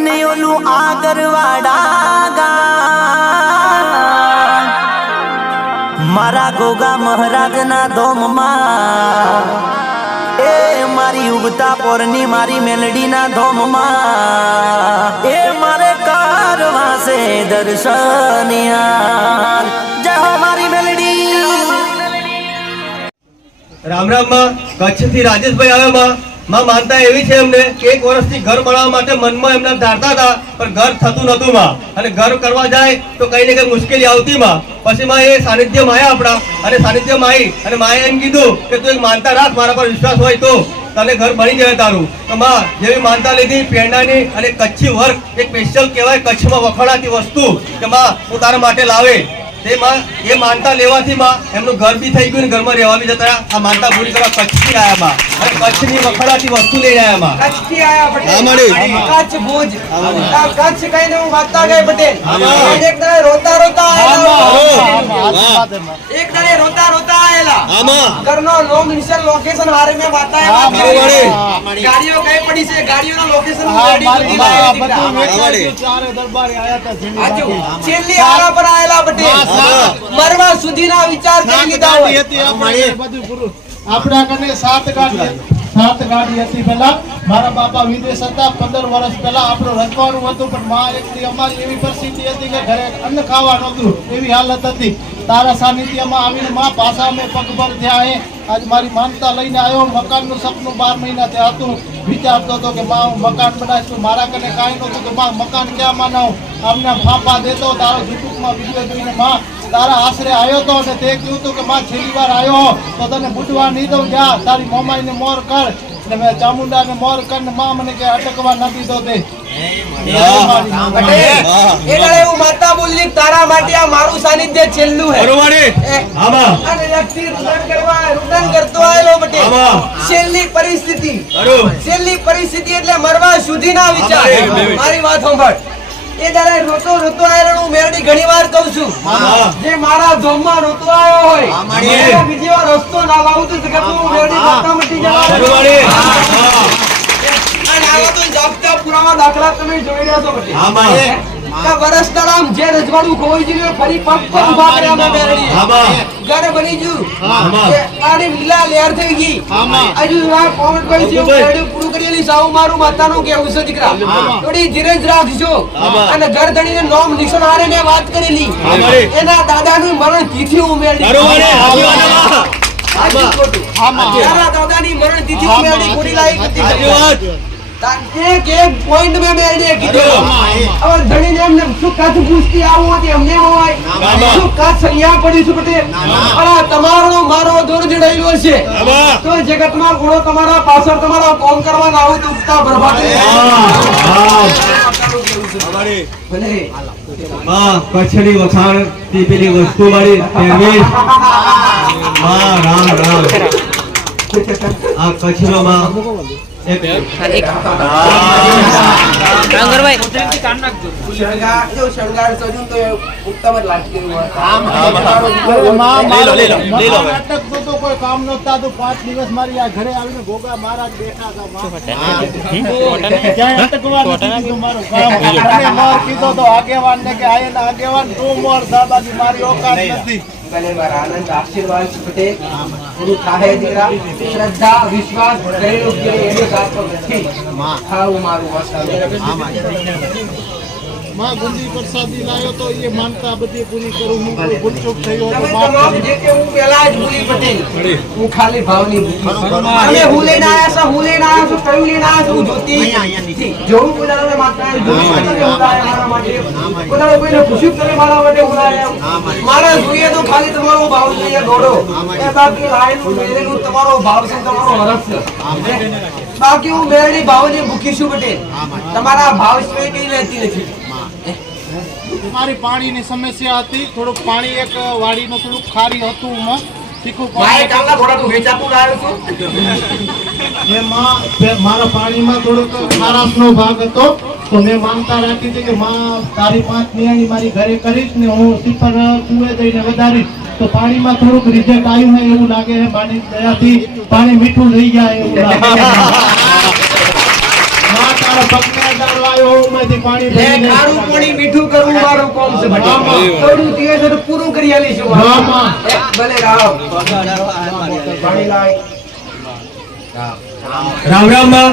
અને ઓલું આગરવાડા ગામ મારા ગોગા મહારાજના ધોમમાં એ મારી ઉગતા પોરની મારી મેલડીના ધોમમાં એ મારે કરવા છે દર્શનિયા જય હો મારી મેલડી। રામ રામ માં કચ્છ થી રાજેશભાઈ આવ્યા માં માનતા એવી છે એમને કે 1 વર્ષથી ઘર બનાવવા માટે મનમાં એમના ધારતા હતા પણ ઘર થતું નતું માં અને ઘર કરવા જાય તો કઈ ને કઈ મુશ્કેલી આવતી માં પછી માં એ સાનિધ્યમાં આવ્યા આપણા અને સાનિધ્યમાં આવી અને માએ એમ કીધું કે તું એક માનતા રાખ મારા પર વિશ્વાસ હોય તો તને ઘર બની જાય તારું તો માં જેવી માનતા લીધી પેંડાની અને કચ્છી વર્ક એક સ્પેશિયલ કહેવાય કચ્છમાં વખણાતી વસ્તુ કે માં હું તારા માટે લાવે તે માં એ માનતા લેવાથી માં એમનું ઘર બી થઈ ગયું ને ઘરમાં રહેવા બી જતા આ માનતા પૂરી કરવા કચ્છથી આયા માં અને કચ્છની વખણાતી વસ્તુ લઈને આયા માં કચ્છથી આયા પટેલ કચ્છ ભુજ કચ્છ કઈને હું વાગતા ગઈ પટેલ એક દાડે રોતા રોતા આયેલા એક દાડે રોતા રોતા આયેલા ઘરનો નો મિનિસ્ટર લોકેશન વારે મે બતાયા ગાડીઓ કઈ પડી છે ગાડીઓનો લોકેશન ગાડી બધી ચારે દરબારે આયા હતા છેલ્લી આરા પર આયેલા પટેલ મરવા સુધીના વિચાર કરી લીધા હોય બધું પૂરું આપણા કને 7 ગાડી હતી પહેલા મારા બાપા વિદેશ હતા 15 વર્ષ પહેલા આપણું રચવાનું હતું પણ માં એકલી અમારી એવી પરિસ્થિતિ હતી કે ઘરે અન્ન ખાવા નહોતું એવી હાલત હતી તારા સાનિધ્યમાં આવીને માં પાછા અમે પગભર થયા હે આજ મારી માનતા લઈને આવ્યો મકાનનું સપનું 12 મહિના થયા હતું વિચારતો હતો કે માં હું મકાન બનાવીશ મારા કને કાંઈ નહોતું કે માં મકાન ક્યાં માનાવું આમને ફાંફા દેતો તારો યુટ્યુબમાં વિડીયો જોઈને માં તારા આશરે આવ્યો તો અને તે કહ્યું હતું કે માં છેલ્લી વાર આવ્યો તો તને બુડવા નહીં દઉં જા તારી મોમાઈને મોર કર ને મેં ચામુંડાને મોર કર ને માં મને કે અટકવા નથી દો તે એવું માતા બોલી તારા માટે આ મારું સાનિધ્ય છેલ્લું હે બરોબર અને વ્યક્તિ રુદન કરતો આયેલો બટે છેલ્લી પરિસ્થિતિ એટલે મરવા સુધીના વિચાર મારી વાત સાંભળ એ દાડે રોતો રોતો આયેલો હું મેરડી ઘણીવાર કહું છું જે મારા ધોમમાં રોતો આવ્યો હોય બીજી વાર રસ્તો ના લાવું તો જગત હું મેરડી માતા મટી જવા બરોબર અને આવા તો જાગતા પુરાવા દાખલા તમે જોઈ રહ્યા છો બટી કા વરસ દરામ જે રજવાડું કોઈ જીવે ફરી પગ પર ઉભા કર્યા મે મેરડી ઘર બની ગયું આને લીલા લેર થઈ ગઈ આજુ આ કોમેન્ટ કરી છે મેરડી પૂરું કરેલી સાવ મારું માતાનું કેવું છે દીકરા થોડી ધીરજ રાખજો અને ઘર ધણીને નોમ નિશાન હારે મે વાત કરેલી એના દાદાનું મરણ તિથિ ઉમેરડી બરોબર તારા દાદાની મરણ તિથિ ઉમેરડી કોડી લાયક હતી એક પોઈન્ટ મે મેળે કીધું હવે ધણી ને એમને શું કાચ પૂછતી આવું હતી અમને હોય શું કાચ સંયા પડી છે બટે અરે તમારો મારો દોર જડાયેલો છે તો જગતમાં ગુણો તમારા પાછળ તમારા કોમ કરવા ના હોય તો ઉગતા બરબાદ ભલે માં કચ્છની વખાણ થી પેલી વસ્તુ વાળી પહેરવેશ માં રામ રામ આ કચ્છનો માં એક શણગાર જો શણગાર સજું તો ઉત્તમ જ લાગતું તો કોઈ કામ નહોતા તો 5 દિવસ મારી આ ઘરે આવીને ગોગા મહારાજ બેઠા હતા મારું કામ અને મોર કીધો તો આગેવાન ને કે આયના આગેવાન તું મોર દાદાજી મારી ઓકાત નથી ભલે મારા આનંદ આશીર્વાદ છૂટે ગુરુ થાય દીકરા શ્રદ્ધા વિશ્વાસ કરેલું કે એને સાચો નથી ખાવું મારું વાસ્તવ માં ગુંજી પ્રસાદી લાયો તો એ માનતા બધી પૂરી કરું હું કોઈ ભૂલચૂક થયો તો તમામ જે કે હું પહેલા જ ભૂલી પટેલ હું ખાલી ભાવની અમે હું લઈને આયા છો કયું લઈને આયા છો જ્યોતિ જોઉં કોઈને માતા જોઉં મારા માટે કોઈને ખુશી કરે મારા માટે બોલાયા મારા જોઈએ તો ખાલી તમારો ભાવ જોઈએ ઘોડો એ બાકી લાઈન મેરેનું તમારો ભાવ છે તમારો હરખ છે બાકી હું મેરડી ભાવની ભૂખી છું પટેલ તમારા ભાવ સિવાય કઈ રહેતી નથી મારી પાણીની સમસ્યા હતી થોડુંક પાણી એક વાડીનું થોડુંક ખારી હતું તીખું મારા પાણીમાં થોડોક ખારાશનો ભાગ હતો તો મેં માનતા રાખી હતી કે માં તારી 5 નિયાણી મારી ઘરે કરીશ ને હું સિફર કુએ જઈને વધારીશ તો પાણીમાં થોડુંક રિઝલ્ટ આવ્યું હોય એવું લાગે છે પાણી દયાથી પાણી મીઠું થઈ જાય એવું લાગે તારા પગને દાળવાયો ઉમાંથી પાણી લે ભરીને. ખારું પાણી મીઠું કરવું મારું કામ છે હા, બટેલ માં. થોડું દિવસ તો પૂરું કરી આલીશું હા, માં. ભલે રાવ પાણી લાય રામ રામ માં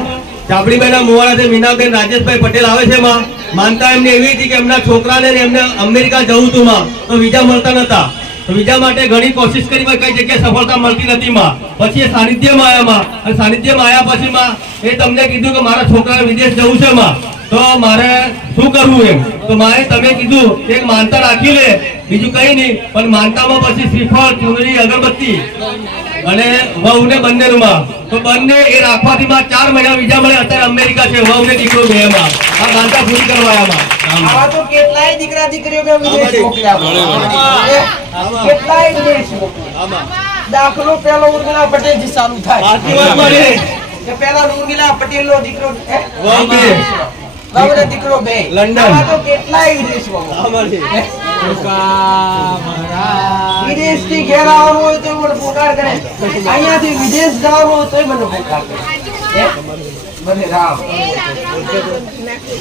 ચાપડીબાઈના મુવાડાથી મીનાબેન રાજેશભાઈ પટેલ આવે છે માં. માનતા એમને એવી હતી કે એમના છોકરાને ને એમને અમેરિકા જવું હતું માં, તો વિઝા મળતા નતા. તો વિઝા માટે ઘણી કોશિશ કરી પણ કઈ જગ્યાએ સફળતા મળતી નથી માં. પછી એ સાનિધ્યમાં આવ્યા માં, અને સાનિધ્યમાં આવ્યા પછી માં એ તમને કીધું કે મારા છોકરાને વિદેશ જવું છે માં, તો મારે શું કરવું એમ. તો મારે તમે કીધું કે એક માનતા રાખી લે, બીજું કઈ નહીં, પણ માનતામાં પછી શ્રીફળ, ચૂંદડી, અગરબત્તી અને વહુ ને બંને માં, તો બંને એ રાખવાથી માં 4 મહિના વિઝા મળે. અત્યારે અમેરિકા છે, વહુ ને દીકરો બે માં આ માનતા પૂરી કરવાયા માં. આવા તો કેટલાય દીકરા દીકરીઓ કે વિદેશ મોકલ્યા કેટલાય વિદેશ મોકલ્યા. દાખલો પેલો ઉર્મિલા પટેલ થી ચાલુ થાય સાચી વાત મારી. કે પેલા ઉર્મિલા પટેલ નો દીકરો વહુ બે. વહુ ને દીકરો બે લંડન. આવા તો કેટલાય વિદેશ વિદેશ થી ઘેર આવવાનું હોય તો મને પોકાર કરે, અહીંયાથી વિદેશ જવાનું હોય તો મને પોકાર કરે. મને રામ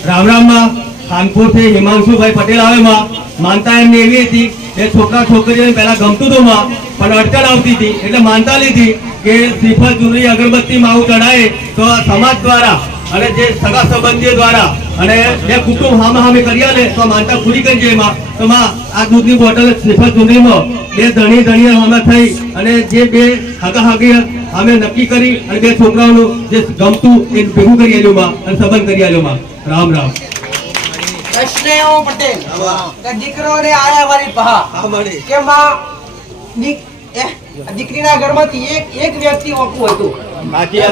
રામ રામ માં ખાનપુર થી હિમાંશુભાઈ પટેલ આવે માં. માનતા એમની એવી હતી કે છોકરા છોકરીઓને પહેલા ગમતું હતું માં, પણ અડચણ આવતી હતી એટલે માનતા લીધી કે શ્રીફળ, ચૂંદડી, અગરબત્તી માવું ચડાય તો આ સમાજ દ્વારા અને જે સગા સંબંધીઓ દ્વારા અને બે કુટુંબ હામે કરી આલે તો આ માનતા પૂરી કરી જાય માં. તો માં આ દૂધની બોટલ શ્રીફળ, ચૂંદડીમાં બે ધણી અમે થઈ અને જે બે હગા અમે નક્કી કરી અને બે છોકરાઓનું જે ગમતું એ ભેગું કરી આલ્યું માં, અને સંબંધ કરી આલ્યો માં. રામ રામ. પ્રશ્ન એવો પટેલ કે દીકરોને આયા વાળી પહા કે માં દીકરીના ઘરમાંથી એક વ્યક્તિ ઓકું હતું.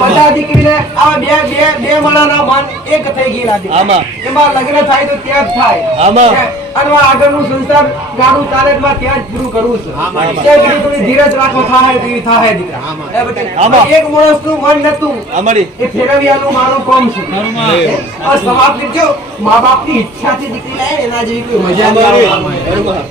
બધા દીકરીને આ બે માણાના મન એક થઈ ગયેલા છે. એમાં લગ્ન થાય તો ત્યાં જ થાય અને આગળનું સંસાર ગાડું ચાલે માં ત્યાં જ પૂરું કરવું છે. ત્યાં સુધી થોડી ધીરજ રાખો, થાય તો ઈ થાય દીકરા. એક માણસનું મન નતું એ ફેરવ્યાનું મારું કામ છે. આ સમાપ્ત જો મા બાપની ઈચ્છાથી દીકરી લાવે ને એના જેવી કોઈ મજા નહીં આવે.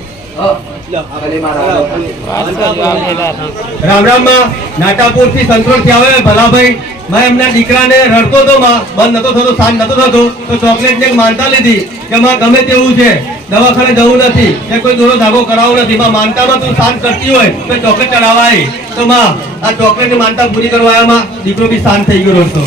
રામ રામ માં નાટાપુર થી સંતોષ થી આવે ભલાભાઈ. મેં એમના દીકરાને રડતો હતો માં, બંધ નતો થતો, શાંત નતો થતો, તો ચોકલેટ ને એક માનતા લીધી કે માં ગમે તેવું છે, દવાખાને જવું નથી કે કોઈ દોરો ધાગો કરાવવો નથી માં, માનતામાં તું શાંત કરતી હોય તો ચોકલેટ ચડાવાય. તો માં આ ચોકલેટ ની માનતા પૂરી કરવાયા માં દીકરો બી શાંત થઈ ગયો હતો.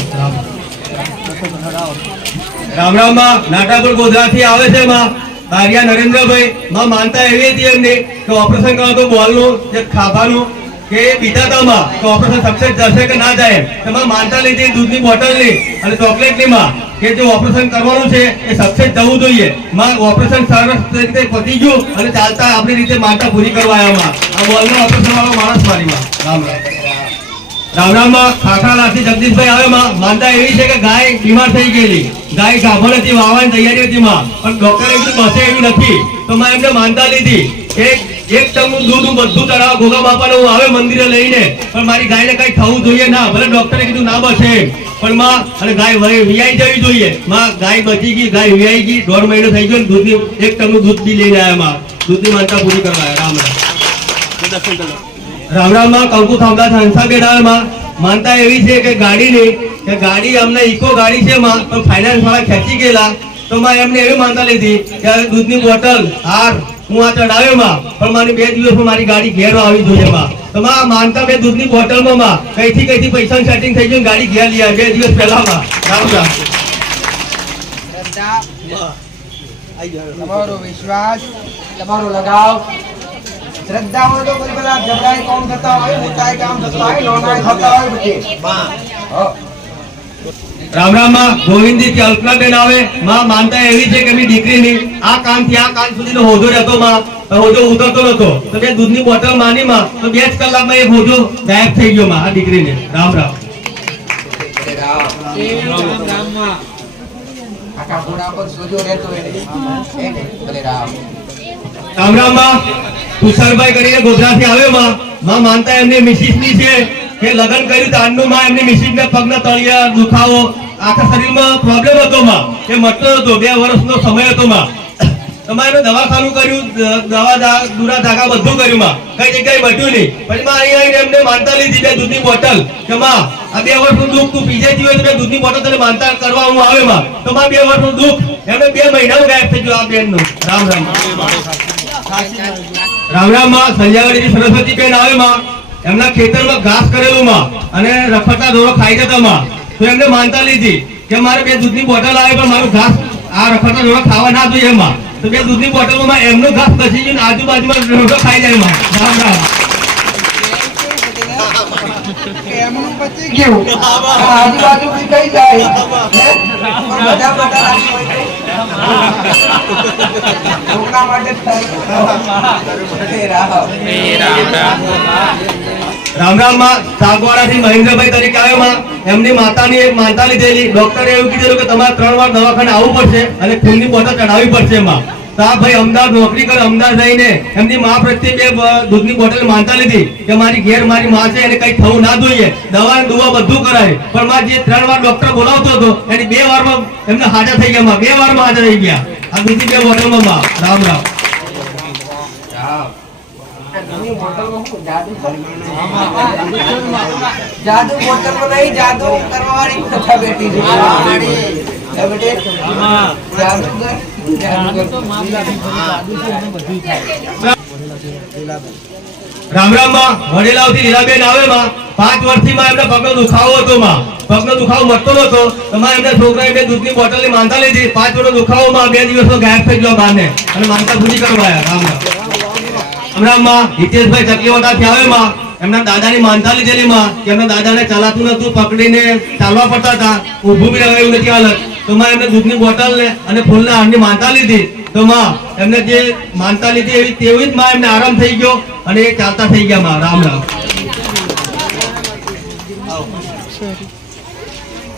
રામ રામ માં નાટાપુર ગોધરા થી આવે છે માં બારિયા નરેન્દ્રભાઈ. માં માનતા એવી હતી એમની કે ઓપરેશન કરો તો બોલનું જે ખાવાનું કે પીતા હતા માં તો ઓપરેશન સક્સેસ જશે કે ના જાય, એમાં માનતા લીધી દૂધની બોટલની અને ચોકલેટની માં કે જે ઓપરેશન કરવાનું છે એ સક્સેસ જવું જોઈએ માં. ઓપરેશન સરસ રીતે પતી ગયું અને ચાલતા આપણી રીતે માનતા પૂરી કરવા આવ્યા માં. આ બોલનો ઓપરેશન વાળો માણસ મારી માં. રામ રામ. રામ રામ માં ખાખરાલાથી જગદીશભાઈ આવે માં. માનતા એવી છે કે ગાય બીમાર થઈ ગયેલી, ગાય ગાભણ હતી, વાવવાની તૈયારી હતી માં, પણ ડોક્ટરે કીધું બસે એવી નથી. તો માં એમને માનતા લીધી એક ટંકનું દૂધ હું બધું ચડાવ ગોગા બાપાને હું આવે મંદિરે લઈને, પણ મારી ગાયને કઈ થવું જોઈએ ના. ભલે ડોક્ટરે કીધું ના બસે પણ માં, અને ગાય વિયાઈ જવી જોઈએ માં. ગાય બચી ગઈ, ગાય વિયાઈ ગઈ, 1.5 મહિનો થઈ ગયો, દૂધની 1 ટંકનું દૂધ બી લઈને આવ્યા માં. દૂધની માનતા પૂરી કરવા આવ્યા. રામ રામ. રામ રામ માં કંકુ થાંભલા હંસાબેન આવે માં. માનતા એવી છે કે ગાડીની કે ગાડી અમને ઇકો ગાડી છે માં, તો ફાઇનાન્સ વાળા ખેંચી ગયેલા. તો માં એમને એવી માનતા લીધી કે દૂધની બોટલ હાર હું આ ચડાવ્યો માં, પણ મારી 2 દિવસમાં મારી ગાડી ઘેર આવી જોઈએ માં. તો માં માનતા બે દૂધની બોટલમાં માં કઈથી પૈસા સેટિંગ થઈ ગયું, ગાડી ઘેર લઈ આવી 2 દિવસ પહેલા માં. રામ રામ. તમારો વિશ્વાસ, તમારો લગાવ, શ્રદ્ધા હોય તો કોઈ પેલા ઝઘડાય કામ થતા હોય, મોટાય કામ થતા હોય, નાનાય થતા હોય બધી. રામ રામ માં ગોવિંદી થી અલ્પનાબેન આવે માં. માનતા એવી છે કે એમની દીકરીની આ કાન થી આ કાન સુધીનો હોજો રહેતો માં, હોજો ઉતરતો નતો. તો બે દૂધની બોટલ માની માં, તો 2 જ કલાકમાં એ હોજો ગાયબ થઈ ગયો માં આ દીકરીને. રામ રામ. આખા ઘોડા પર સોજો રહેતો એને ભલે રામ. રામ રામ માં તુષારભાઈ કરીને ગોધરાથી આવે માં. માનતા એમની મિસિસ ની છે કે લગ્ન કર્યું તારનું માં એમની મિસિસ ને પગના તળિયા દુખાવો, આખા શરીરમાં પ્રોબ્લેમ હતો માં, એ મટતો હતો, 2 વર્ષનો સમય હતો માં. તમારે દવાખાનું કર્યું, દૂરા ધાગા બધું કર્યું માં, કઈ જગ્યાએ બટ્યું નહીં. પછી માં અહીં આવીને એમને માનતા લીધી 2 દૂધની બોટલ કે માં આ 2 વર્ષનું દુઃખ તું પીજે જીવે તો 2 દૂધની બોટલ તને માનતા કરવા હું આવે માં. તો માં 2 વર્ષનું દુઃખ એમને 2 મહિનામાં ગાયબ થઈ ગયું આ બેનનું. રામ રામ રામ રામ માં. સંજયવાડીથી સરસ્વતી બેન આવે માં, એમના ખેતરમાં ઘાસ કરેલું માં અને રખડતા ઢોરો ખાઈ જતા માં. તો એમને માનતા લીધી કે મારે 2 દૂધની બોટલ આવે પણ મારું ઘાસ આ રખડતા ઢોરો ખાવા ના જોઈએ એમાં. તો 2 દૂધની બોટલમાં એમનું ઘાસ બચી ગયું, આજુબાજુમાં ઢોરો ખાઈ જાય માં. રામ રામ. એમનું પતી ગયું આજુબાજુ બી કઈ જાય બધા રાખી હોય છોકરા માટે રામ રામ માં. સાગવાડાથી મહેન્દ્રભાઈ તરીકે આવ્યો માં, એમની માતાની એક માનતા લીધેલી. ડોક્ટરે એવું કીધેલું કે તમારે 3 વાર દવાખાને આવવું પડશે અને ખૂનની બોટલ ચડાવવી પડશે માં. તો આ ભાઈ અમદાવાદ નોકરી કરે, અમદાવાદ જઈને એમની મા પ્રત્યે 2 દૂધની બોટલ માનતા લીધી કે મારી ઘેર મારી મા છે એને કઈ થવું ના જોઈએ, દવા દુવા બધું કરાય. પણ માં જે 3 વાર ડોક્ટર બોલાવતો હતો એની 2 વારમાં એમને હાજર થઈ ગયા માં, 2 વારમાં હાજર થઈ ગયા આ દૂધની 2 બોટલમાં માં. રામ રામ. જાદુ બોટલ માં નહીં, જાદુ કરવા વાળી કથા બેઠી છે. રામ રામ માં. વડેલાવથી લીલાબેન આવે માં, 5 વર્ષથી માં એમને પગનો દુખાવો હતો માં, પગનો દુખાવો મટતો નતો. તો માં એમના છોકરાએ 2 દૂધની બોટલની માનતા લીધી. 5 વર્ષનો દુખાવો માં 2 દિવસનો ગાયબ થઈ ગયો બાને અને માનતા પૂરી કરવાયા. રામ રામ. રામ માં. હિતેશભાઈ ચકલીવાડાથી આવે માં, એમના દાદાની માનતા લીધેલી માં કે એમના દાદાને ચાલાતું નતું, પકડીને ચાલવા પડતા હતા, ઊભું બી રહેવાયું નથી હાલત. તો માં એમને દૂધની બોટલ ને અને ફૂલના હારની માનતા લીધી. તો માં એમને જે માનતા લીધી એવી તેવી જ માં એમને આરામ થઈ ગયો અને એ ચાલતા થઈ ગયા માં. રામ રામ.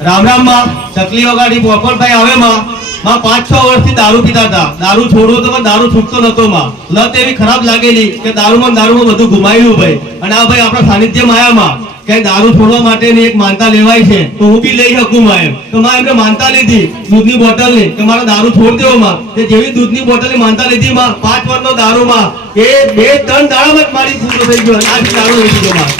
રામ રામ માં. ચકલી વગાડી પોપટભાઈ આવે માં, 5-6 વર્ષથી દારૂ પીતા હતા, દારૂ છોડવો તો પણ દારૂ છૂટતો નતો માં. લત એવી ખરાબ લાગેલી કે દારૂમાં બધું ગુમાવ્યું ભાઈ. અને આ ભાઈ આપણા સાનિધ્યમાં આવ્યા માં કે દારૂ છોડવા માટેની એક માનતા લેવાય છે તો હું બી લઈ શકું માં એમ. તો માં એમને માનતા લીધી દૂધની બોટલની કે મારો દારૂ છોડ દેવો માં. તે જેવી દૂધની બોટલની માનતા લીધી માં, 5 વર્ષનો દારૂ માં એ 2-3 દાડામાં જ મારી પૂરો થઈ ગયો અને આ દારૂ લઈ દીધો માં.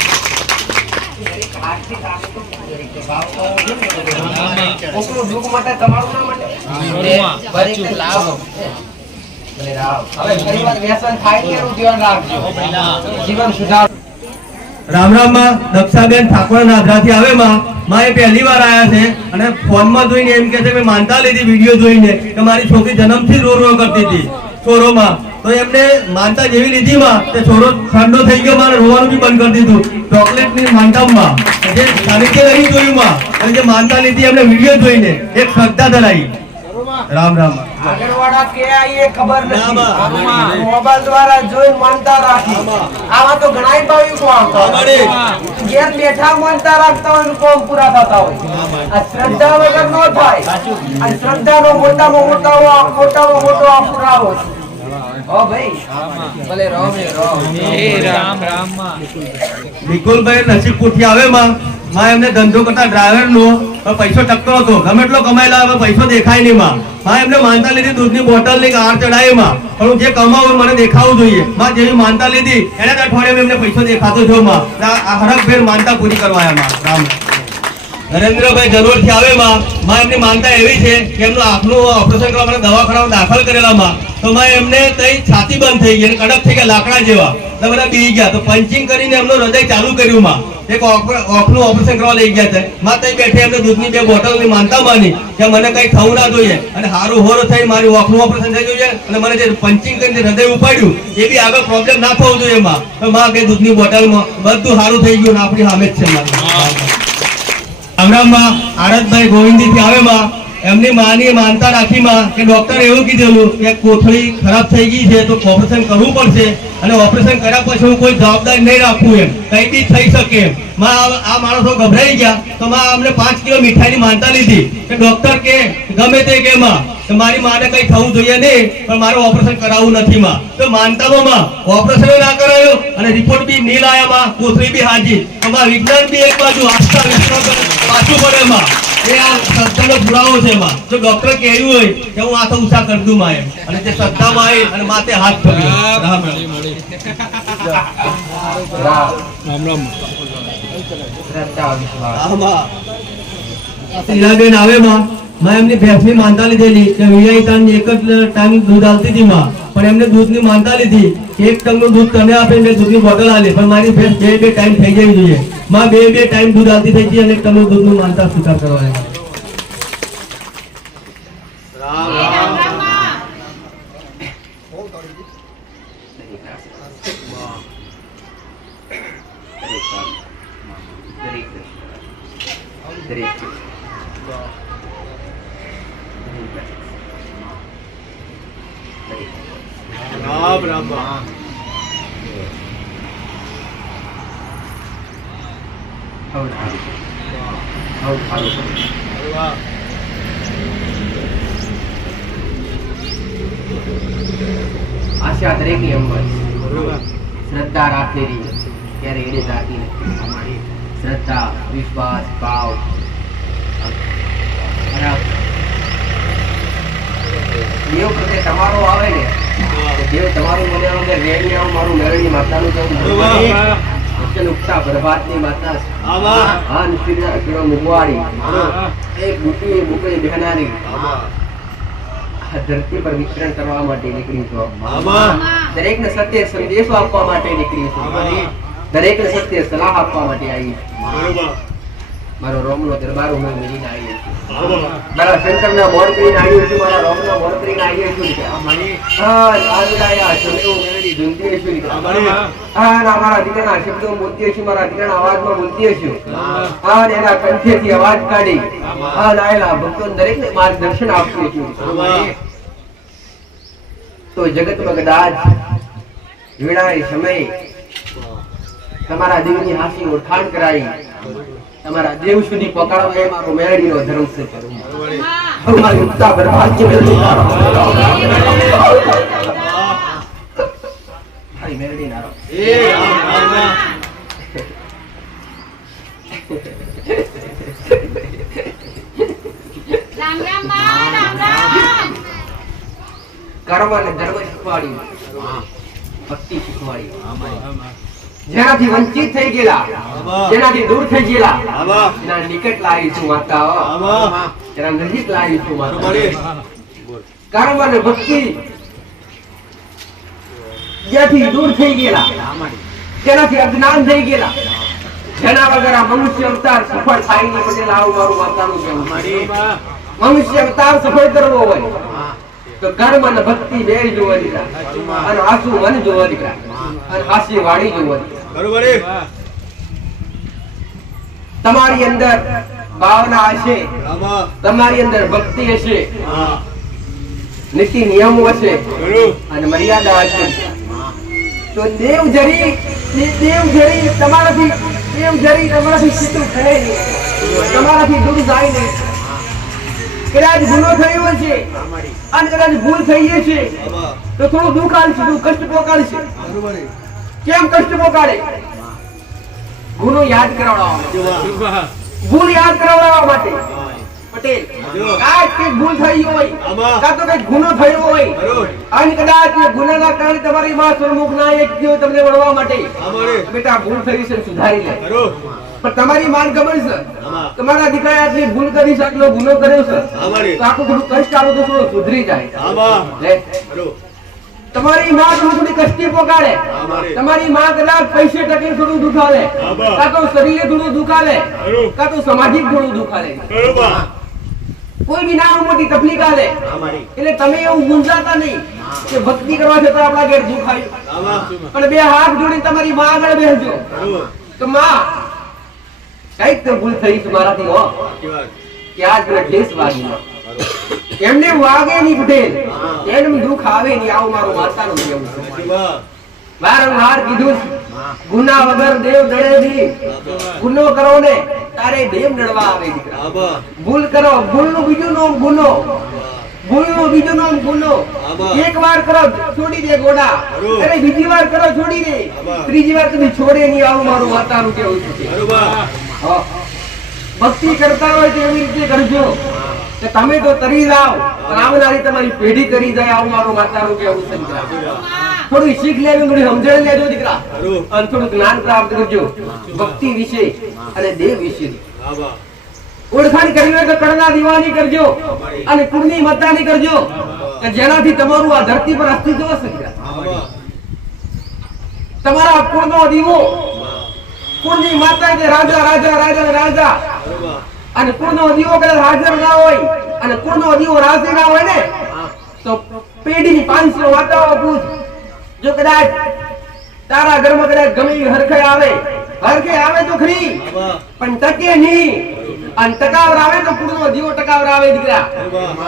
કોકનું દુઃખ માટે તમારું ના માટે ભરી લાવો. હવે ફરી વાર વ્યસન થાય કે એનું ધ્યાન રાખજો, જીવન સુધાર. રામ રામ માં. દક્ષાબેન ઠાકોર નાધરાથી આવે માં, એ પહેલી વાર આયા છે અને ફોનમાં જોઈને એમ કે છે મેં માનતા લીધી વિડીયો જોઈને કે મારી છોકરી જન્મથી રો કરતી હતી છોરોમાં. તો એમને માનતા જેવી લીધી માં તે છોરો ઠંડો થઈ ગયો માં, રોવાનું બી બંધ કરી દીધું. ચોકલેટની માનતામાં જે સાનિધ્ય નહીં જોયું માં અને જે માનતા લીધી એમને વિડીયો જોઈને એક શ્રદ્ધા ધરાઈ. રામ રામ. આગળવાળા કે આ એ ખબર નથી, મોબાઈલ દ્વારા જોઈ માનતા રાખી. આમાં તો ઘણાય ભાવિકો આવતા ઘેર બેઠા માનતા રાખતા હોય કોમ પૂરા થતા હોય. આ શ્રદ્ધા વગર નો થાય. આ શ્રદ્ધાનો મોટામાં મોટો આ પુરાવો છે. ઓ ભાઈ ભલે રામ રામ. વિકુલભાઈ નસીબપુરથી આવે માં, એમને ધંધો કરતા ડ્રાઈવર નો પૈસો ટકતો હતો, ગમે એટલો કમાયેલા હવે પૈસો દેખાય નહીં માં. એમને માનતા લીધી દૂધની બોટલ ની હાર ચડાવી માં, પણ હું જે કમાવું મને દેખાવું જોઈએ માં. જેવી માનતા લીધી એના જ અઠવાડિયે એમને પૈસો દેખાતો થયો માં. હરખભેર માનતા પૂરી કરવાયા માં. રામ. નરેન્દ્રભાઈ જનોર થી આવે માં, એમની માનતા એવી છે કે એમનું આંખનું ઓપરેશન કરવા માટે દવાખાનામાં દાખલ કરેલા માં. તો એમને તઈ છાતી બંધ થઈ ગઈ, કડક થઈ ગયા લાકડા જેવા, બધા બી ગયા. તો પંચિંગ કરીને એમનું હૃદય ચાલુ કર્યું માં. એક આંખનું ઓપરેશન કરવા લઈ ગયા છે માં. તઈ બેઠે એમને દૂધની 2 બોટલની માનતા માની કે મને કઈ થવું ના જોઈએ અને હારું હોરો થઈ મારી આંખનું ઓપરેશન થઈ જોઈએ અને મને જે પંચિંગ કરીને હૃદય ઉપાડ્યું એ બી આગળ પ્રોબ્લેમ ના થવું જોઈએ માં. તો માં કે દૂધની બોટલમાં બધું સારું થઈ ગયું ને આપણી સામે જ છે માં. રામરામમાં આરતભાઈ ગોવિંદી થી આવે માં, એમની માની માનતા રાખી માં કે ડોક્ટરે એવું કીધેલું કે કોથળી ખરાબ થઈ ગઈ છે તો ઓપરેશન કરવું પડશે અને ઓપરેશન કર્યા પછી હું કોઈ જવાબદારી નહીં રાખું એમ, કઈ બી થઈ શકે એમ. આ માણસો ગભરાઈ ગયા તો અમને 5 કિલો મીઠાઈની માનતા લીધી કે ડોક્ટર કે ગમે તે કે માં મારી માને કઈ થવું જોઈએ નહીં પણ મારું ઓપરેશન કરાવવું નથી માં. તો માનતામાં ઓપરેશન ના કરાયું અને રિપોર્ટ બી નહીં લાયા માં, કોથળી બી હાજી. વિજ્ઞાન બી એક બાજુ, આસ્થા વિશ્વાસ પાછું પડે માં. એ આ શ્રદ્ધાનો પુરાવો છે એમાં. જો ડોક્ટર કહ્યું હોય કે હું હાથ ઊંચા કરી દઉં માં એમ, અને તે શ્રદ્ધામાં આવી અને માથે હાથ પકડ્યો. રામ રામ. શ્રદ્ધા વિશ્વાસ આમાં ઈલાબેન આવે માં એમની ભેંસની માનતા લીધેલી કે વીઆઈ તાન એક જ ટાઈમ દૂધ આલતી હતી માં, પણ એમને દૂધની માનતા લીધી કે એક ટંકનું દૂધ તને આપે મેં દૂધની બોટલ આલી, પણ મારી ભેંસ બે ટાઈમ થઈ જવી જોઈએ માં. બે ટાઈમ દૂધ આલતી થઈ ગઈ અને એક ટંકનું દૂધનું માનતા સ્વીકાર કરવાની. રામ રામ. આશા દરેકની અંબર શ્રદ્ધા રાખેલી ત્યારે એને જાતી નથી. શ્રદ્ધા વિશ્વાસ ભાવ દેવ પ્રત્યે તમારો આવે ને તો દેવ તમારું મને વગર રેડી આવું મારું મેળવી માતાનું જવું ઉગતા પ્રભાતની માતા હા નિશ્ચિત કિલો મુગવાડી એક બુટી બુકડી બહેનારી ધરતી પર વિચરણ કરવા માટે નીકળી છો. દરેકને સત્ય સંદેશો આપવા માટે નીકળી છો. દરેકને સત્ય સલાહ આપવા માટે આવી છું. મારો રોમનો દરબાર હું મેળીને આવી છું. મારા શંકરના મોર કરીને આવ્યો છું. મારા રોમનો મોર કરીને આવ્યો છું. મારા દીકરાના શબ્દો બોલતી હશું, મારા દીકરાના અવાજમાં બોલતી હશું. એના કંઠેથી અવાજ કાઢી લાયેલા ભક્તો દરેકને માર્ગદર્શન આપતું છું. તો જગતમાં કદાચ વેળાએ સમયે તમારા દેવની હાસી ઓળખાણ કરાઈ તમારા દેવ સુધી પકડવા એ મારો મેળવીનો ધર્મ છે. મારી ઉત્સાહ બરબાદ છે. મારી મેળવી નારો રામ રામ રામ રામ. કર્મ અને ધર્મ શીખવાડ્યું, ભક્તિ શીખવાડી. જેનાથી વંચિત થઈ ગયેલા, જેનાથી દૂર થઈ ગયેલા એના નિકટ લાવી છું માતા, એના નજીક લાવી છું માતા. કર્મ અને ભક્તિ જ્યાંથી દૂર થઈ ગયેલા, જેનાથી અજ્ઞાન થઈ ગયેલા, જેના વગર આ મનુષ્ય અવતાર સફળ થાય નહીં. પટેલ આવું મારું માતાનું કહેવું. મનુષ્ય અવતાર સફળ કરવો હોય તો કર્મ અને ભક્તિ બે જોવા દીધા, અને આસુ મન જોવા દીધા, અને હાસ્ય વાણી જોવા દીધા. તમારી અંદર ભાવના હશે, તમારી અંદર ભક્તિ હશે, નીતિ નિયમો હશે અને મર્યાદા હશે, તો દેવ જરી તમારાથી સીધું કરે નહીં, તમારાથી દૂર જાય નહીં. કદાચ ગુનો થયો છે અને કદાચ ભૂલ થઈ છે તો થોડું દુઃખ આવશે, કષ્ટ પોકાડશે. કેમ કષ્ટ પોકાડે? ગુનો યાદ કરાવડાવવા, ભૂલ યાદ કરાવડાવવા માટે. પટેલ કાંઈક ભૂલ થઈ હોય, કાં તો કઈક ગુનો થયો હોય, અને કદાચ ગુનાના કારણે તમારી માં સન્મુખ ના એક તમને વળવા માટે બેટા ભૂલ થઈ છે સુધારી લે. પણ તમારી માન ખબર છે તમારા દીકરાએ આટલી ભૂલ કરી છે, આટલો ગુનો કર્યો છે, તો આખું થોડું કષ્ટ આવે તો થોડું સુધરી જાય. તમારી માં થોડી કષ્ટી પોકાડે, તમારી માં કદાચ પૈસે ટકે થોડું દુખાવે, કાં તો શરીરે થોડું દુખાવે, કાં તો સામાજિક થોડું દુખાવે, કોઈ બી નાનું મોટી તકલીફ આવે એટલે તમે એવું ગુંજાતા નહીં કે ભક્તિ કરવા છતાં આપણા ઘેર દુખાયું. પણ બે હાથ જોડીને તમારી માં આગળ બેસજો તો માં કઈક તો ભૂલ થઈ છે મારાથી, હો કે આજ મને ઠેસ વાગી. એમને વાગે નહીં પટેલ, એનું દુઃખ આવે નહીં. આવું મારું માતાનું કહેવું છે. વારંવાર કીધું ગુના વગર દેવ નડે નહીં. ગુનો કરો ને તારે દેવ નડવા આવે દીકરા. ભૂલ કરો, ભૂલનું બીજું નામ ગુનો, ભૂલનું બીજું નામ ગુનો. એક વાર કરો છોડી દે ગોડા, અને બીજી વાર કરો છોડી દે, ત્રીજી વાર કદી છોડે નહીં. આવું મારું માતાનું કહેવું છે. ભક્તિ કરતા હોય તો એવી રીતે કરજો કે તમે તો તરી જાઓ પણ આવનારી તમારી પેઢી તરી જાય આવું મારું માતાનું કહેવું છે દીકરા. થોડી શીખ લેવી, થોડી સમજણ લેજો દીકરા, અને થોડું જ્ઞાન પ્રાપ્ત કરજો ભક્તિ વિશે અને દેવ વિશે. ઓળખાણ કરવી હોય તો કણના દીવાની કરજો અને કુળની મતદાની કરજો કે જેનાથી તમારું આ ધરતી પર અસ્તિત્વ હશે દીકરા. તમારા કુળનો દીવો, કુળની માતા કે રાજા રાજા રાજા રાજા, અને કુળનો દીવો કદાચ હાજર ના હોય અને કુળનો દીવો રાજી ના હોય ને તો પેઢીની 500 વાતાઓ પૂછ. જો કદાચ તારા ઘરમાં કદાચ ગમે હરખે આવે તો ખરી પણ ટકે નહીં, અને ટકાવર આવે તો કુળનો દીવો ટકાવર આવે દીકરા.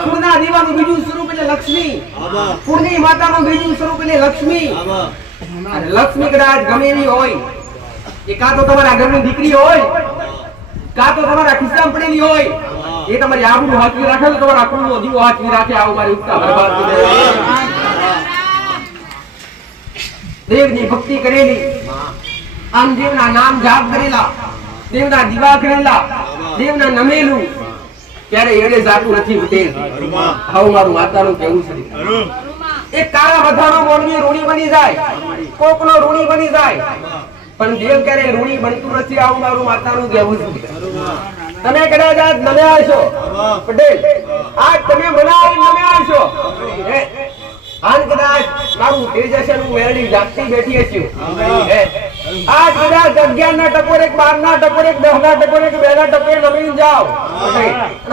કુળના દીવાનું બીજું સ્વરૂપ એટલે લક્ષ્મી, કુળની માતાનું બીજું સ્વરૂપ એટલે લક્ષ્મી. અને લક્ષ્મી કદાચ ગમે એવી હોય એ કાં તો તમારા ઘરની દીકરી હોય કાં તો તમારા ખિસ્સામાં પડેલી હોય, એ તમારી આબરૂ હાચવી રાખે તો તમારા કુળનો દીવો હાચવી રાખે. આવું મારી ઉત્સાહ બરબાદ દેવની ભક્તિ કરેલી, આમ દેવના નામ જાપ કરેલા, દેવના દીવા કરેલા, દેવના નમેલું ત્યારે એડે જાતું નથી પટેલ. આવું મારું માતાનું કહેવું છે. એક કાળા બધાનો મોણવી ઋણી બની જાય, કોકનો ઋણી બની જાય, પણ દેવ ક્યારે ઋણી બનતું નથી. આવું મારું માતાનું કહેવું છે. તમે કદાચ આજ નમ્યા છો પટેલ, આજ તમે બનાવી નમ્યા છો, આજ કદાચ મારું તેજસ્વીનું મેળવી જાગતી બેઠી હશે. આજ કદાચ 11 ના ટકોરે, 12 ના ટકોરે, 10 ના ટકોરે, 2 ના ટકોરે નમી જાઓ અને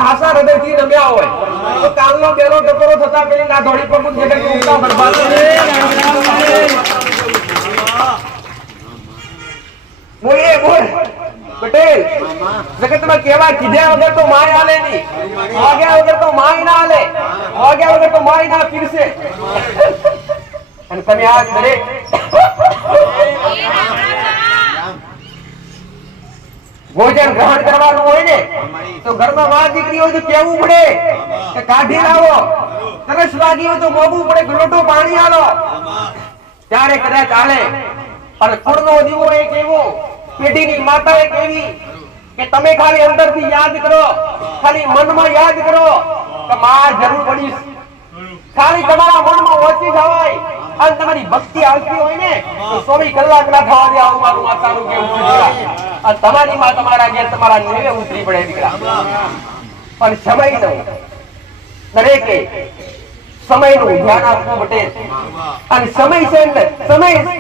આશા હૃદયથી નમ્યા હોય તો કાલનો બેરો ટકોરો થતા પેલી ના ધોળી પગું જગત ઉગતા બરબાદ બોલે બોલ પટેલ. જગતમાં કેવા કીધા વગર તો માય હાલે નહીં, વાગ્યા વગર તો માય ના હાલે, વાગ્યા વગર તો માય ના પીરસે. અને તમે આ દરેક ભોજન ગ્રહણ કરવાનું હોય ને તો ઘરમાં માં દીકરી હોય તો કેવું પડે કે કાઢી લાવો, તરસ લાગી હોય તો મોગવું પડે, લોટો પાણી આલો ત્યારે કદાચ હાલે. અને કુળનો દીવો એક એવો, પેઢીની માતા એક એવી કે તમે ખાલી અંદરથી યાદ કરો, ખાલી મનમાં યાદ કરો કે માં જરૂર પડીશ. ખાલી તમારા મનમાં ઓછી જવાય અને તમારી ભક્તિ આવતી હોય ને તો 24 કલાક ના થવા દે. આવું મારું માતાનું કહેવું છે. અને તમારી માં તમારા ઘેર તમારા નેવે ઉતરી પડે દીકરા. પણ સમયનો દરેકે સમયનું ધ્યાન આપવું પટેલ. અને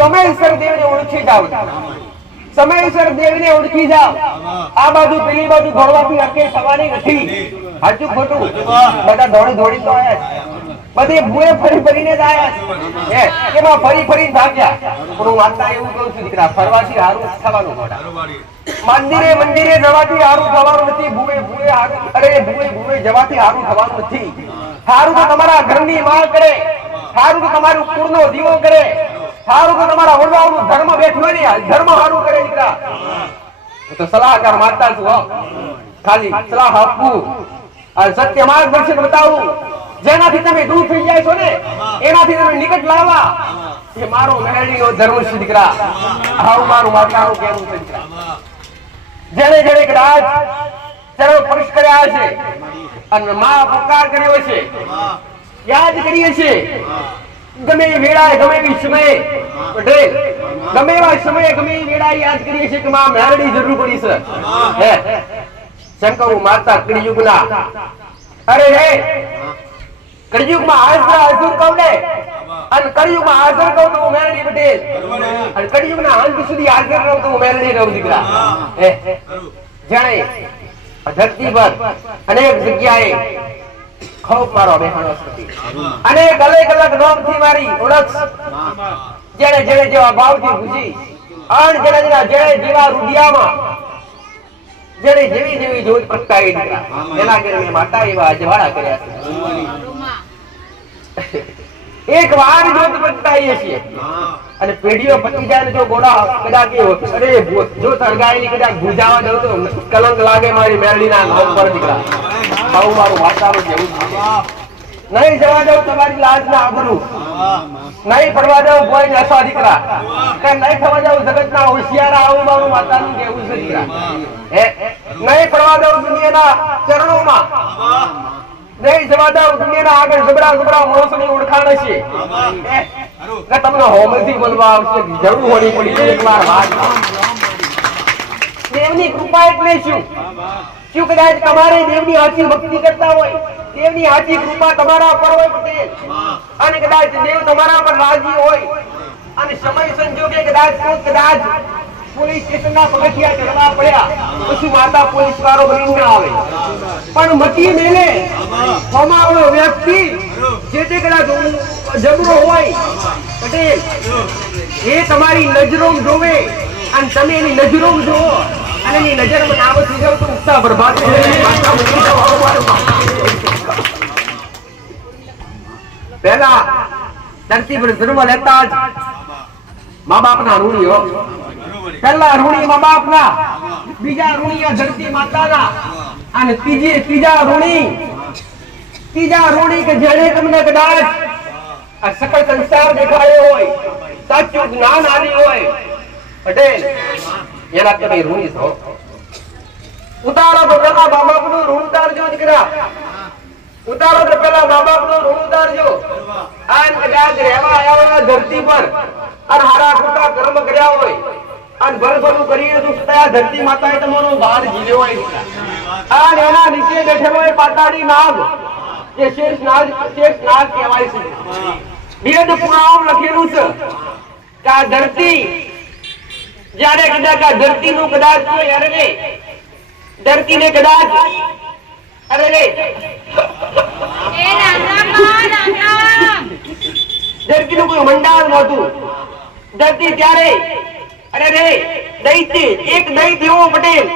સમયસર દેવને ઓળખી જાવ, સમયસર દેવને ઓળખી જાવ. આ બાજુ પેલી બાજુ દોડવાથી અકે થવાની નથી. સાચું ખોટું? બધા દોડી તો આયા, બધી ભૂએ ફરીને જ આયા, એમાં ફરીને ભાગ્યા. પણ હું માતા એવું કહું છું દીકરા, ફરવાથી હારું થવાનું મોડા, મંદિરે જવાથી હારું થવાનું નથી, ભૂએ જવાથી હારું થવાનું નથી. હારું તો તમારા ઘરની માં કરે, હારું તો તમારું કુળનો દીવો કરે, હારું તો તમારા વડવાઓનું ધર્મ બેઠું ને ધર્મ હારું કરે દીકરા. તો સલાહકાર માતા છું, ખાલી સલાહ આપવું અને સત્ય માર્ગદર્શન બતાવવું. જેનાથી તમે દૂર થઈ જાય છો ને એનાથી તમે નિકટ લાવવા, એ મારો મેળવીનો ધર્મ છે દીકરા. આવું મારું માતાનું કહેવું છે દીકરા. જેને કદાચ ચરણ સ્પર્શ કર્યા છે અને માં ઉપકાર કર્યો છે, યાદ કરીએ છે ગમે એ વેળાએ, ગમે એ સમયે પટેલ, ગમે એવા સમયે, ગમે એ વેળાએ યાદ કરીએ છીએ કે માં મેળવી જરૂર પડી છે. શંકર માતા કળિયુગના, અરે રે કળિયુગમાં હાજર કહું ને, અને કળિયુગમાં હાજર કહું તો હું મેળવી પટેલ, અને કળિયુગના અંત સુધી હાજર રહું તો હું મેળવી રહું દીકરા. જાણે ધરતી પર અનેક જગ્યાએ ખોફ મારો બેહાણો છે, અનેક અલગ નામથી મારી ઓળખ, જેને જેવા ભાવથી પૂછી, અને જેને જેવા રૂડિયામાં જેને જેવી જોત પ્રગટાવી દીકરા, એના ઘરે મેં માતા એવા અજવાળા કર્યા છે. એક વાર જોત પ્રગટાવીએ છીએ અને પેઢીઓ પતી જાય ને જો ગોળા કદાચ અરે જો તરગાયેલી કદાચ ગુજાવા દઉં તો કલંક લાગે મારી મેરડીના નામ પર દીકરા. આવું મારું વાતાવરણ જેવું છે. નહીં જવા દઉં તમારી લાજ ના આબરૂ, નહીં પડવા દઉં કોઈ નશા દીકરા, કે નહીં થવા દઉં જગત ના હોશિયારા. આવું મારું માતાનું કેવું છે દીકરા. નહીં પડવા દઉં એના ચરણોમાં નહીં જવા દઉં. દુનિયાના આગળ જબરા જબરા માણસોની ઓળખાણ હશે. કે તમને હોમથી બોલવા આવશે, જરૂર હોવી પડી એકવાર વાત. દેવની કૃપા એટલે શું? શું કદાચ તમારે દેવની સાચી ભક્તિ કરતા હોય, દેવની સાચી કૃપા તમારા પર હોય પટેલ, અને કદાચ દેવ તમારા પર રાજી હોય, અને સમય સંજોગે કદાચ પોલીસ સ્ટેશનના પગથિયા ચડવા પડ્યા, પછી માતા પોલીસ વાળો બનીને આવે, પણ મટી મેલે ફમાવનો વ્યક્તિ જે તે કદાચ જબરો હોય પટેલ, એ તમારી નજરોમાં જોવે અને તમે એની નજરોમાં જોવો, અને એની નજરમાં નામ થઈ જાવ તો ઉત્સાહ બરબાદ થઈ જાય. પહેલા ધરતી પર જન્મ લેતા જ મા બાપના ઋણી હો. પહેલા ઋણી મા બાપના, બીજા ઋણી આ ધરતી માતાના, અને ત્રીજા ઋણી કે જેણે તમને કદાચ આ સકળ સંસાર દેખાડ્યો હોય, સાચું જ્ઞાન આપ્યું હોય પટેલ, એના તમે ઋણી છો. ઉતારો તો પેલા મા બાપનું ઋણ ઉતારજો દીકરા, ઉતારો તો પેલા મા બાપનું ઋણ ઉતારજો. આ કદાચ રહેવા આવ્યા હોય ધરતી પર, અને હારા ખોટા કર્મ કર્યા હોય, અને ભરભરું કરીને તો છતાં ધરતી માતાએ તમારો ભાર જીલ્યો હોય, અને એના નીચે બેઠેલો હોય પાતાળી નાગ, જે શેષ નાગ કહેવાય છે. વેદ પુરાણ લખેલું છે કે આ ધરતી જ્યારે કદાચ આ ધરતીનું કદાચ કોઈ અરે ધરતીને કદાચ અરે એ રાજા ધરતીનું કોઈ મંડાણ નહોતું. ધરતી ત્યારે અરે દૈત્ય એક દૈત્ય એવો પટેલ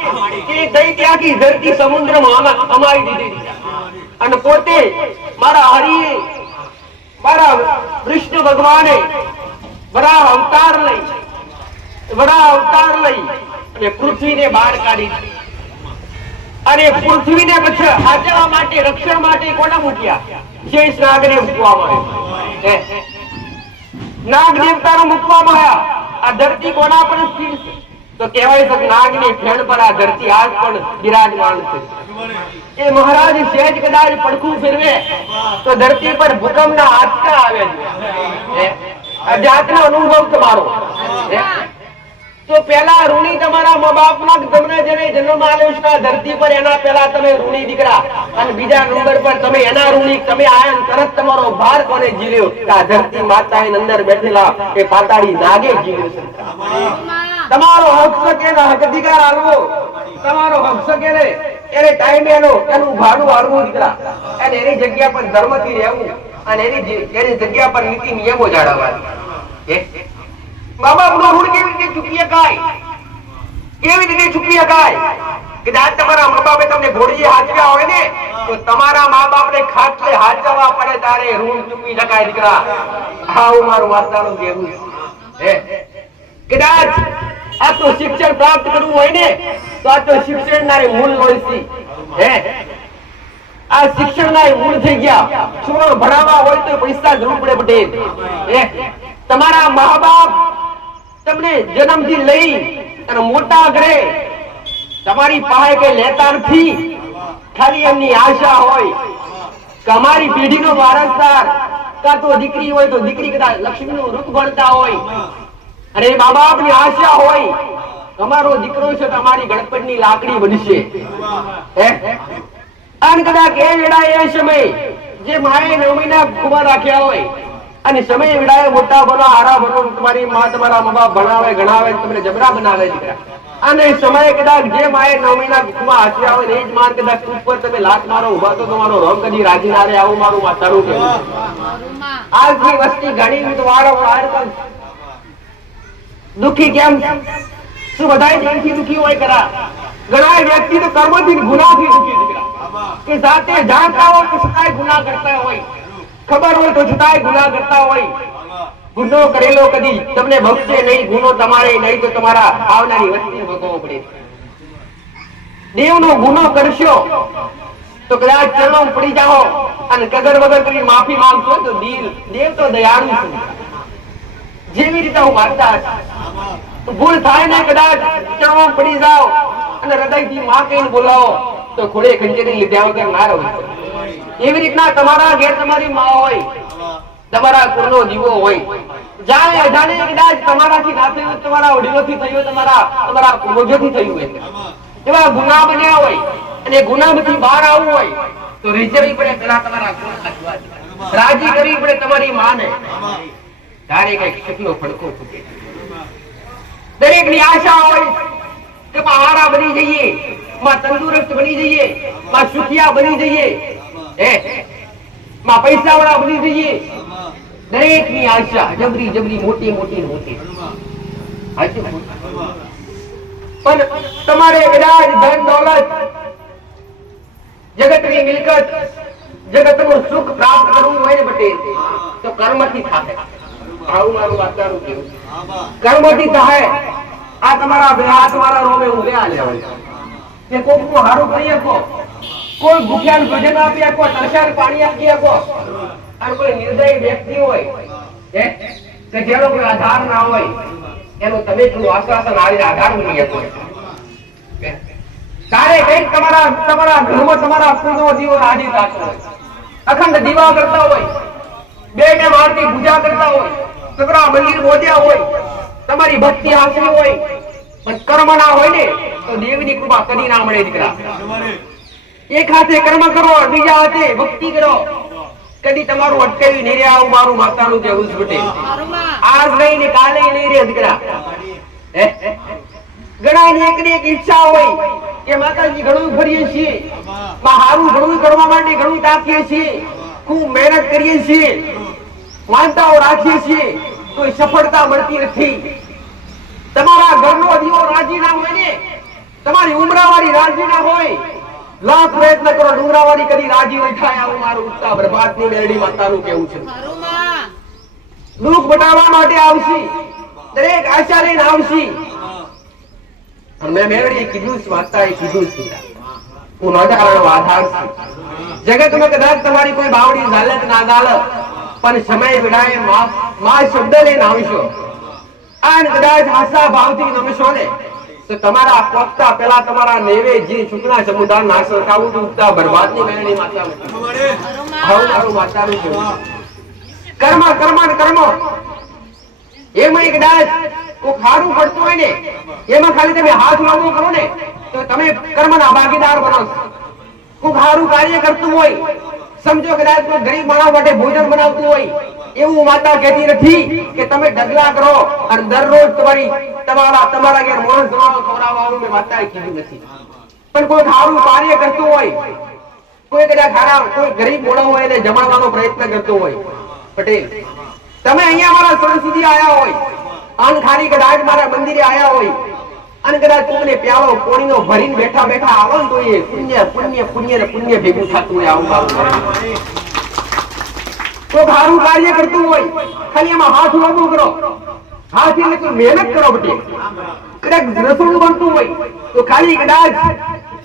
કે દૈત્ય આખી ધરતી સમુદ્રમાં અમારી દીધી, અને પોતે મારા હરિએ મારા વિષ્ણુ ભગવાને વરાહ અવતાર લઈ અને પૃથ્વીને બહાર કાઢી, અને પૃથ્વીને પછી સાચવવા માટે, રક્ષણ માટે કોને મૂક્યા? શેષ નાગને મૂકવામાં આવ્યા. નાગ દેવતાને મૂકવામાં આવ્યા. આ ધરતી કોના પર સ્થિર છે? તો કહેવાય છે નાગની ફેણ પર આ ધરતી આજ પણ બિરાજમાન છે. એ મહારાજ સહેજ કદાચ પડખું ફેરવે તો ધરતી પર ભૂકંપના આંચકા આવે છે. આ જાતનો અનુભવ તમારો. તો પેલા ઋણી તમારા મા બાપના તમને જેને જન્મ આપ્યો છે ધરતી પર, એના પેલા તમે ઋણી દીકરા, અને બીજા નંબર પર તમે એના ઋણી. તમે આયા તરત તમારો ભાર કોને જીલ્યો? આ ધરતી માતાએ અંદર બેઠેલા એ પાતાળી નાગે જીલ્યો છે. તમારો હક છે કે હક અધિકાર આલવો, તમારો હક છે કે એને ટાઈમે એનું ભાડું આલવું દીકરા, અને એની જગ્યા પર ધર્મથી રહેવું, અને એની જગ્યા પર નીતિ નિયમો જાળવવા. મા બાપનું ઋણ કેવી રીતે ચૂકવી શકાય? કેવી રીતે ચૂકવી શકાય? કદાચ તમારા મા બાપે તમને ઘોડીએ હાચવ્યા હોય ને, તો તમારા મા બાપને ખાટલે હાચવવા પડે તારે ઋણ ચૂકવી શકાય દીકરા. આવું મારું વાર્તાનું કહેવું છે. કદાચ આ તો શિક્ષણ પ્રાપ્ત કરવું હોય ને, તો આ તો શિક્ષણના મૂળ હોય છે. આ શિક્ષણના મૂળ થઈ ગયા. છોકરો ભણાવવા હોય તો પૈસા જરૂર પડે પટેલ. તમારા મા બાપ તમને જન્મથી લઈ અને મોટા કરે, તમારી પાસે કઈ લેતા નથી. ખાલી એમની આશા હોય કે અમારી પેઢીનો વારસદાર કાં તો દીકરી હોય તો દીકરી, કદાચ લક્ષ્મીનું રૂપ ભણતા હોય, અને મા બાપની આશા હોય અમારો દીકરો છે તો અમારી ગણપતની લાકડી બનશે. અને કદાચ એ વેળા એ સમય જે માએ 9 મહિના ખુબા રાખ્યા હોય, અને સમય વિડાય મોટા બનો, હારા બનો, તમારી માં તમારા મા બાપ ભણાવે ગણાવે, તમને જબરા બનાવે દીકરા. અને સમય કદાચ જે માએ 9 મહિના કુકમાં હાચ્યા હોય, એ જ માન કદાચ ઉપર તમે લાત મારો ઉભા તો તમારો રોમ કદી રાજી ના રહે. આવું મારું માતાનું કહેવું. આજની વસ્તી ઘણી વારંવાર દુખી કેમ? શું બધાય દિલથી દુખી હોય ખરા? ઘણા વ્યક્તિ તો કર્મથી ગુનાથી દુખી દીકરા, કે જાતે જાણતા હોય તો છતાંય ગુના કરતા હોય, ખબર હોય તો છતાંય ગુના કરતા હોય. ગુનો કરેલો કદી તમને ભક્તે નહીં, ગુનો તમારે નહીં તો તમારા આવનારી વસ્તીને ભોગવવો પડે. દેવનો ગુનો કરશો તો કદાચ ચરણો પડી જાઓ અને કદર વગર કરી માફી માંગશો તો દેવ તો દયાળુ છે. જેવી રીતે હું વાંચતા ભૂલ થાય ને, કદાચ ચરણો પડી જાઓ અને હૃદયથી માં કહીને બોલાવો તો ખોડે ખંજરી લીધા વગર ના રહો. એવી રીતના તમારા ઘેર તમારી માં હોય, તમારા કુળનો દીવો હોય, જાણે અજાણે કદાચ તમારાથી ના થયું, તમારા વડીલોથી થયું, તમારા પૂર્વજોથી થયું હોય, એવા ગુનાહ બન્યા હોય અને ગુનાહમાંથી બહાર આવવું હોય તો રીઝવવી પડે પેલા તમારા કુળ સાચવા, રાજી કરવી પડે તમારી માને. ત્યારે કઈક સુખનો ફડકો ફૂટે. દરેકની આશા હોય કે હારા બની જઈએ, માં તંદુરસ્ત બની જઈએ, માં સુખિયા બની જઈએ, માં પૈસા વાળા બની જઈએ. દરેકની આશા જબરી જબરી મોટી મોટી મોટી. પણ તમારે કદાચ ધન દોલત, જગતની મિલકત, જગતનું સુખ પ્રાપ્ત કરવું હોય ને પટેલ તો કર્મથી થાય. આવું મારું વાતાવરણ કેવું કર્મથી થાય. આ તમારા બે હાથ વાળા રોમે ઉભ્યા લેવાય કે કોકનું હારું કરી શકો, કોઈ ભૂખ્યાને ભોજન આપી શકો, તરસ્યાને પાણી આપી શકો. અને કોઈ નિર્દય વ્યક્તિ હોય કે જેનો કોઈ આધાર ના હોય એનું તમે થોડું આશ્વાસન આવીને આધાર બની શકો. તારે કઈક તમારા ઘરમાં તમારા કુળનો દીવો રાજી થતો હોય, અખંડ દીવા કરતા હોય, બે ટાઈમ આરતી પૂજા કરતા હોય, તમારા મંદિર બોધ્યા હોય, તમારી ભક્તિ હાંસી હોય, પણ કર્મ ના હોય ને તો દેવની કૃપા કદી ના મળે દીકરા. એક હાથે કર્મ કરો, બીજા હાથે ભક્તિ કરો, કદી તમારું અટકાવી નહીં રહે. આવું મારું માતાનું કહેવું છે બેટે. આજ નહીં ને કાલે નહીં રહે દીકરા. ઘણાની એક ને એક ઈચ્છા હોય કે માતાજી ઘણું ફરીએ છીએ, હારું ઘણું કરવા માટે ઘણું તાકીએ છીએ, ખૂબ મહેનત કરીએ છીએ, માનતાઓ રાખીએ છીએ, કોઈ સફળતા મળતી નથી. તમારા ઘરનો દીવો રાજી ના હોય ને, તમારી ઉમરાવાળી રાજી ના હોય, લાખ પ્રયત્ન કરો, ડુંગરાવાળી કદી રાજી નહીં થાય. આવું મારું ઉત્તા પ્રભાતની મેરડી માતાનું કેવું છે. દુઃખ બટાવવા માટે આવશે, દરેક આશા લઈને આવશે. મેં મેરડીએ કીધું છે, માતાએ કીધું છે, હું નોંધાવાનો આધાર છું. જગતમાં કદાચ તમારી કોઈ બાવડી હાલત ના ગાલે, પણ સમય વિડાય માં શબ્દ લઈને આવશો અને કદાચ આશા ભાવથી નમશો ને તો તમારા પોતા પેલા તમારા નૈવેદ્ય શુકના સમુદાય ના સરકાવું ઉગતા બરબાદની મેળણી માતા માતાનું કર્મ કર્મ કર્મ એમાં કદાચ કોઈ ખારું પડતું હોય ને એમાં ખાલી તમે હાથ લાંબો કરો ને તો તમે કર્મના ભાગીદાર બનો. કોઈ ખારું કાર્ય કરતું હોય, સમજો કદાચ કોઈ ગરીબ માણસ માટે ભોજન બનાવતું હોય, એવું માતા કહેતી નથી કે તમે ડગલા કરો અને દરરોજ તમારા ઘેર મોણસ જમાવો ખવડાવવાનું મેં માતાએ કીધું નથી. પણ કોઈ સારું કાર્ય કરતું હોય, કોઈ કદાચ કોઈ ગરીબ મોણસ હોય એને જમાડવાનો પ્રયત્ન કરતો હોય, પટેલ તમે અહીંયા મારા સ્થળ સુધી આવ્યા હોય, અન ખાલી કદાચ મારા મંદિરે આવ્યા હોય અને કદાચ તમને પ્યાલો પોણીનો ભરીને બેઠા બેઠા આવો ને તો એ પુણ્ય પુણ્ય પુણ્ય ને પુણ્ય ભેગું થતું હોય. આવું તો સારું કાર્ય કરતું હોય, ખાલી એમાં હાથ લાંબો કરો, હાથ એટલે કોઈ મહેનત કરો. બટી કદાચ રસોડું બનતું હોય તો ખાલી કદાચ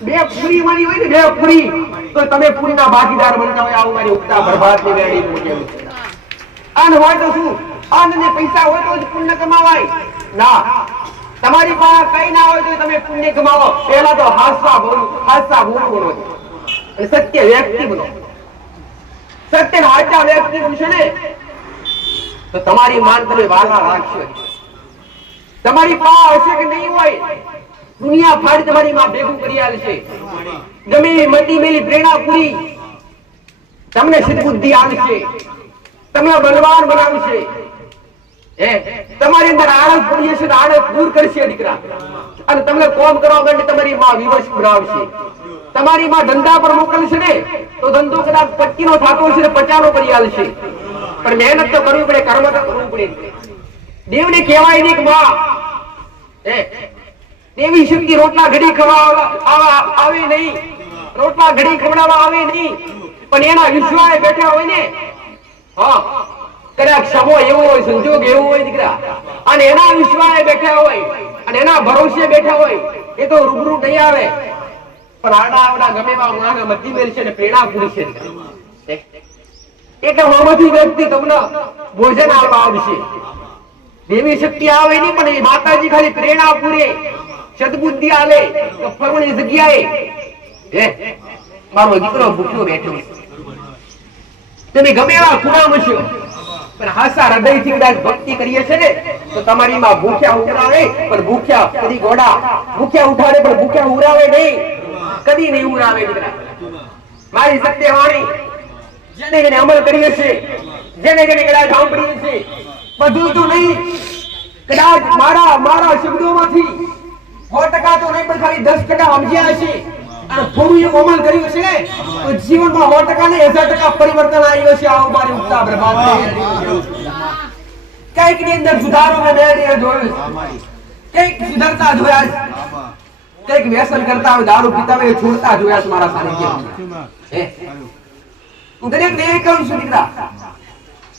બે પૂરી મારી હોય ને, બે પૂરી તો તમે પૂરીના ભાગીદાર બનતા હોય. આવું મારી ઉગતા પ્રભાતની વેડી અન હોય તો શું, અન ને પૈસા હોય તો જ પુણ્ય કમાવાય ના. તમારી પાસે કઈ ના હોય તો તમે પુણ્ય કમાવો. પહેલા તો હાસ્ય બનો અને સત્ય વ્યક્તિ બનો. સત્ય હાચા વ્યક્તિ બનશો ને તો તમારી માન તમે વાલા રાખશો. તમારી પાસે હશે કે નહીં હોય, દુનિયા ફાડી તમારી માં ભેગું કરી આલશે. ગમે મતી મેલી પ્રેરણા પૂરી તમને સિદ્ધ બુદ્ધિ આવશે, તમને બલવાન બનાવશે. તમારી અંદર આળસ પડી જશે, આળસ દૂર કરશે દીકરા, અને તમને કોમ કરવા માટે તમારી માં વિવશ બનાવશે. તમારી માં ધંધા પર મોકલશે ને તો ધંધો કદાચ 25 નો થતો હશે ને 50 નો કરી આલશે. પણ મહેનત તો કરવી પડે, કર્મ તો કરવું પડે. દેવને કહેવાય નહીં કે માં દેવી શક્તિ રોટલા ઘડી ખવડાવવા આવે નહીં, રોટલા ઘડી ખવડાવવા આવે નહીં, પણ એના વિશ્વાસે બેઠા હોય ને, હા કદાચ સમો એવો હોય, સંજોગ એવો હોય દીકરા, અને એના વિશ્વાસે બેઠા હોય અને એના ભરોસે બેઠા હોય, એ તો રૂબરૂ નહીં આવે. પણ આડા ગમે એવા માણસ મધી મેલ છે ને પ્રેરણા પૂરી છે. એટલે હોમાંથી વ્યક્તિ તમને ભોજન આવવા આવશે. દેવી શક્તિ આવે નહીં, પણ એ માતાજી ખાલી પ્રેરણા પૂરે, સદબુદ્ધિ આલે તો ફરવાની જગ્યાએ હે મારો દીકરો ભૂખ્યો બેઠો છે. તમે ગમે એવા ખૂણામાં છો પણ હાસા હૃદયથી કદાચ ભક્તિ કરીએ છે ને તો તમારી માં ભૂખ્યા ઉડાવે પણ ભૂખ્યા કદી ગોડા ભૂખ્યા ઉઠાડે પણ ભૂખ્યા ઉરાવે નહીં, કદી નહીં ઉરાવે દીકરા. મારી સત્ય વાણી જેને જેને અમલ કરીએ છે, જેને જેને કદાચ સાંભળીએ છે, બધું તો નહીં, કદાચ મારા શબ્દોમાંથી 100% તો નહીં પણ ખાલી 10% સમજ્યા હશે અને થોડું એવું અમલ કર્યું છે ને તો જીવનમાં 100% ને 1000% પરિવર્તન આવ્યું છે. આવું મારી ઉગતા બ્રહ્માંડ કઈક ની અંદર સુધારો મેં જોયું, કઈક સુધરતા જોયા છે, કઈક વ્યસન કરતા હોય, દારૂ પીતા હોય છોડતા જોયા છે મારા સાનિધ્યમાં. હું દરેક ને એ કહું છું દીકરા,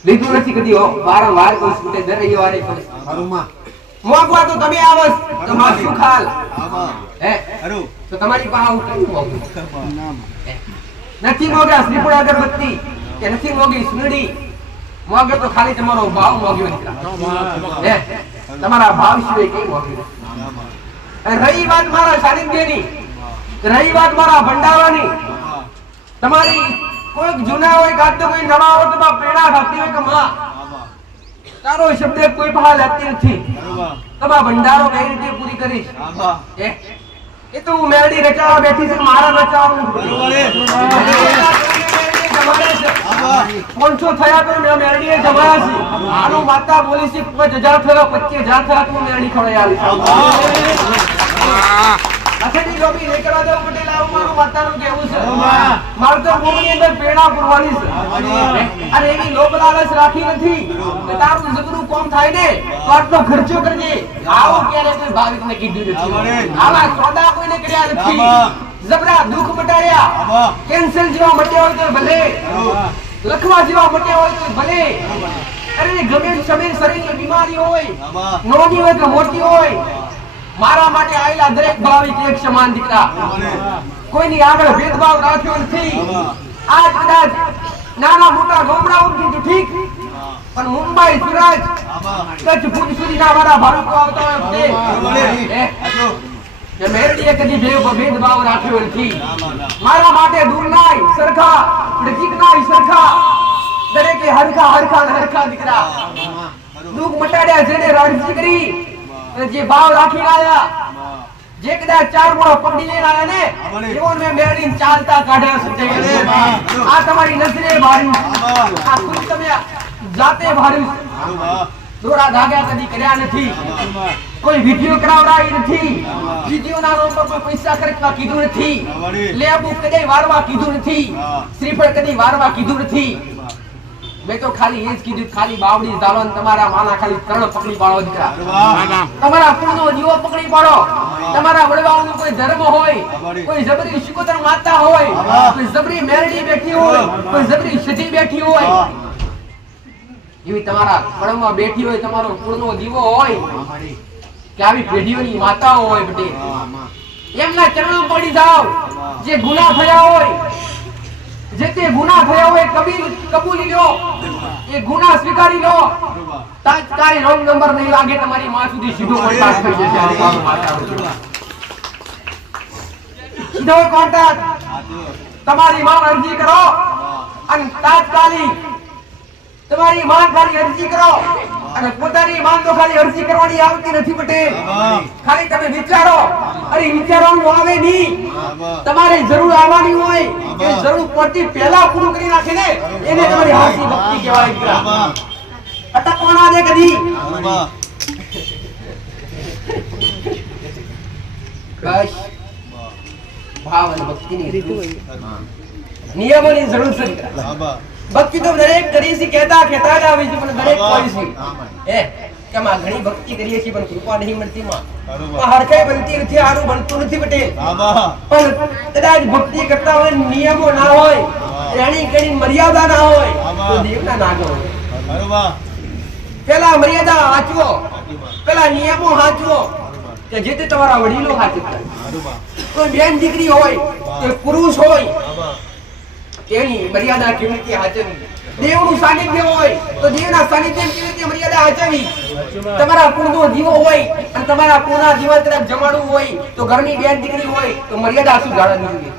લીધું નથી કદી વારંવાર કોઈ સ્કૂટે દર રવિવારે મોગવા તો તમે આવો તો માં શું ખાલ હે તો તમારી પાસે આવું કઈ મોગું નથી. મોગ્યા શ્રીફળ અગરબત્તી કે નથી મોગી સુંદડી, મોગે તો ખાલી તમારો ભાવ મોગ્યો દીકરા. હે તમારા ભાવ સિવાય કઈ મોગ્યું. રહી વાત મારા સાનિધ્યની, રહી વાત મારા ભંડારાની, તમારી કોઈ જૂના હોય કાં તો કોઈ નવા હોય તો પ્રેરણા થતી હોય કે માં તારો શબ્દ કોઈ પાસે લેતી નથી, તમારા ભંડારો કઈ રીતે પૂરી કરીશ. એ તો હું મેરડી રચાવા બેઠી છે, મારા રચાવાનું 500 થયા તો મેં મેરડીએ જમાયા છે. આનું માતા બોલી છે 5000 થયો, 25000 થયા તો મેરડી ખવડાવી આલી. અસલી લોબી નહીં કરવા દેવું પટેલ, આવું મારું માતાનું કહેવું છે. મારું તો ભૂમિની અંદર પ્રેરણા પૂરવાની છે અને એવી લોભ લાલચ રાખી નથી કે તારું જબરું કોમ થાય ને તો આટલો ખર્ચો કરજે. આવું ક્યારે કોઈ ભાવિકને કીધું નથી, આવા સોદા કોઈને કર્યા નથી. જબરા દુઃખ મટાડ્યા, કેન્સર જેવા મટ્યા હોય તો ભલે, લખવા જેવા મટ્યા હોય તો ભલે, અરે ગમે સમય શરીરની બીમારી હોય, નાની હોય કે મોટી હોય, મારા માટે આયેલા દરેક ભાવિક એક સમાન દીકરા, કોઈની આગળ ભેદભાવ રાખ્યો નથી. આજ કદાચ નાના મોટા ગામડાઓ તો ઠીક પણ મુંબઈ, સુરત, કચ્છ, ભુજ સુધીના મારા ભાવિકો આવતા હોય કે મેરડીએ કદી ભેદભાવ રાખ્યો નથી. મારા માટે દૂર નાય સરખા, નજીક નાય સરખા, દરેકે હરખા દીકરા. દુઃખ મટાડ્યા જેને રાજી કરી, જે ભાવ રાખી આયા, જે કદાચ 4 મોળો પકડી લઈને આયા ને એવો મેં મેળવીને ચાલતા કાઢ્યા છે. આ તમારી નજરે ભાર્યું, આ ખુદ તમે જાતે ભાર્યું. દોરા ધાગ્યા કદી કર્યા નથી, કોઈ વિડિયો કરાવડાવી નથી, વિડિયોના નામ પર કોઈ પૈસા ખર્ચવા કીધું નથી, લેબુ કદી વારવા કીધું નથી, શ્રીફળ કદી વારવા કીધું નથી. મેં તો ખાલી એ જ કીધું, ખાલી બાવડી ઝાલો ને તમારા માના ખાલી 3 પકડી પાડો દીકરા. તમારા કુળનો દીવો પકડી પાડો. તમારા વડવાઓનો કોઈ ધર્મ હોય, કોઈ જબરી શિકોતર માતા હોય, કોઈ જબરી મેરડી બેઠી હોય, કોઈ જબરી સજી બેઠી હોય, એવી તમારા કળમાં બેઠી હોય, તમારો કુળનો દીવો હોય કે આવી પેઢીઓની માતાઓ હોય બધી, એમના ચરણો પડી જાઓ. જે ગુનાહ થયા હોય, જે તે ગુનાહ થયા હોય કબૂલી લો, એ ગુનાહ સ્વીકારી લો. તાત્કાલિક રોંગ નંબર નહીં લાગે, તમારી માં સુધી સીધો કોન્ટેક્ટ થઈ જશે. સીધો કોન્ટેક્ટ તમારી માં અરજી કરો અને તાત્કાલિક તમારી માં ખાલી અરજી કરો અને પોતાની માં તો ખાલી અરજી કરવાની આવતી નથી પટેલ. ખાલી તમે વિચારો, અરે વિચારવાનું આવે નહીં, તમારે જરૂર આવવાની હોય એ જરૂર પડતી પહેલા પૂરું કરી નાખે ને એને તમારી હાથી ભક્તિ કહેવાય. અટકવાના દે કદી. બસ ભાવ અને ભક્તિની નિયમોની જરૂર છે. ભક્તિ તો દરેક કરી છે, કહેતા જ આવી છે પણ દરેક કોઈ છે કે માં ઘણી ભક્તિ કરીએ છીએ પણ કૃપા નહીં મળતી. માં હરખાઈ બનતી નથી, હારું બનતું નથી પટેલ. પણ કદાચ ભક્તિ કરતા હોય, નિયમો ના હોય, એની કઈ મર્યાદા ના હોય તો દેવના નાગો હોય. પેલા મર્યાદા સાચવો, પેલા નિયમો સાચવો કે જે તે તમારા વડીલો સાચવે. કોઈ બેન દીકરી હોય, કોઈ પુરુષ હોય, એની મર્યાદા કેવી રીતે સાચવવી. દેવનું સાનિધ્ય હોય તો દેવના સાનિધ્ય કેવી રીતે મર્યાદા સાચવવી. તમારા કુળનો દીવો હોય અને તમારા કુળના દીવા તરફ જમાડવું હોય તો ઘરની બેન દીકરી હોય તો મર્યાદા શું જાળવવી જોઈએ.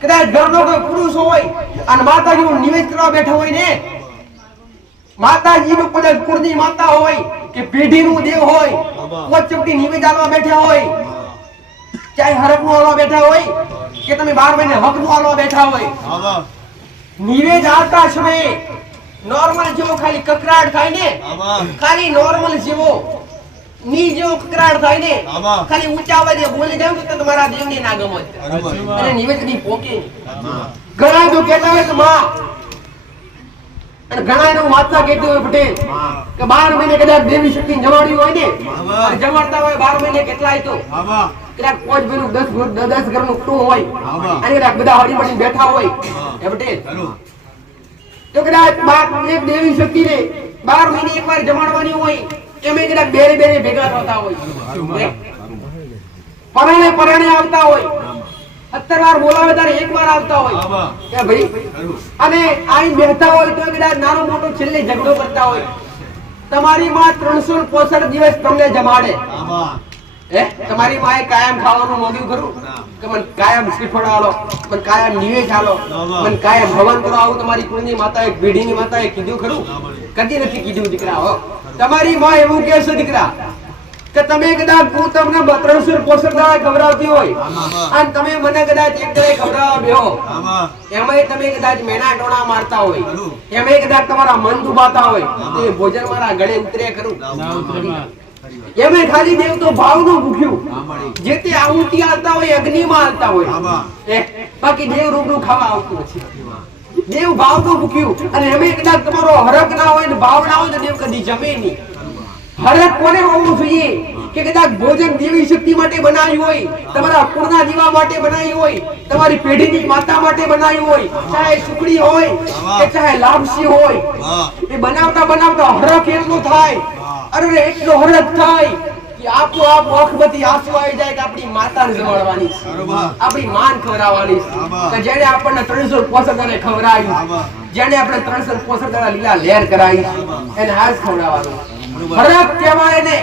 કદાચ ઘરનો કોઈ પુરુષ હોય અને માતાજીનું નિવેદ કરવા બેઠો હોય ને, માતાજીનું કદાચ કુળની માતા હોય કે પેઢીનું દેવ હોય, પોચપટી નિવેદ આલવા બેઠા હોય, ચાહે હરકનું આલવા બેઠા હોય કે તમે 12 મહિને હકનું આલવા બેઠા હોય, નિવેદ આવતા સમયે નોર્મલ જેવો ખાલી કકરાટ થાય ને, ખાલી નોર્મલ જેવો ની જેવો કકરાટ થાય ને, ખાલી ઊંચા અવાજે બોલી જાવ તો તમારા દેવને ના ગમે અને નિવેદ ની પોકે. ઘણા તો કહેતા હોય કે માં, અને ઘણા નું વાર્તા કહેતી હોય પટેલ કે 12 મહિને કદાચ દેવી શક્તિ જમાડી હોય ને, અને જમાડતા હોય 12 મહિને કેટલાય તો કદાચ 5 ઘરનું 10 ઘરનું કુટુંબ હોય અને કદાચ બધા હળી મળીને બેઠા હોય એ પટેલ, તો કદાચ એક દેવી શક્તિ ને 12 મહિને એકવાર જમાડવાની હોય, એમે કદાચ બેરે ભેગા થતા હોય, પરાણે આવતા હોય, 17 વાર બોલાવે ત્યારે એક વાર આવતા હોય કે ભાઈ, અને આઈ બેઠા હોય તો કદાચ નાનો મોટો છેલ્લે ઝઘડો કરતા હોય. તમારી માં 365 દિવસ તમને જમાડે, તમારી માએ કાયમ ખાવાનું મોગ્યું કરું કે મને કાયમ શ્રીફળ આલો, મને કાયમ નિવેદ આલો, મને કાયમ હવન કરો, આવું તમારી કુળની માતાએ પેઢીની માતાએ કીધું ખરું? કદી નથી કીધું દીકરા. હો તમારી માં એવું કહે છે દીકરા કે તમે કદાચ હું તમને 365 દાડા ખવડાવતી હોય અને તમે મને કદાચ એક દાડે ખવડાવવા બેહો, એમાંય તમે કદાચ મેના ટોણા મારતા હોય, એમાંય કદાચ તમારા મન દુભાતા હોય, તો એ ભોજન મારા ગળે ઉતરે ખરું? એમે ખાલી દેવ તો ભાવનું ભૂખ્યું, જે તે આહુતિ આલતા હોય અગ્નિમાં આલતા હોય, બાકી દેવ રૂબરૂ ખાવા આવતું નથી. દેવ ભાવનું ભૂખ્યું, અને એમે કદાચ તમારો હરક ના હોય ને ભાવ ના હોય તો દેવ કદી જમે નહીં. હરક કોને હોવું જોઈએ કે કદાચ ભોજન દેવી શક્તિ માટે બનાવ્યું હોય, તમારા કુળના દીવા માટે બનાવ્યું હોય, તમારી પેઢીની માતા માટે બનાવ્યું હોય, ચાહે સુખડી હોય કે ચાહે લાપસી હોય, એ બનાવતા બનાવતા હરક એટલું થાય, અરે એટલો હરક થાય કે આપોઆપ આંખમાંથી આંસુ આવી જાય કે આપણી માતાને જમાડવાની છે, આપણી માન ખવડાવવાની છે, કે જેને આપણને 365 દાડે ખવડાવ્યું, જેને આપણે 365 દાડા લીલા લહેર કરાવી એને આજ ખવડાવવાનું. હરક કહેવાય ને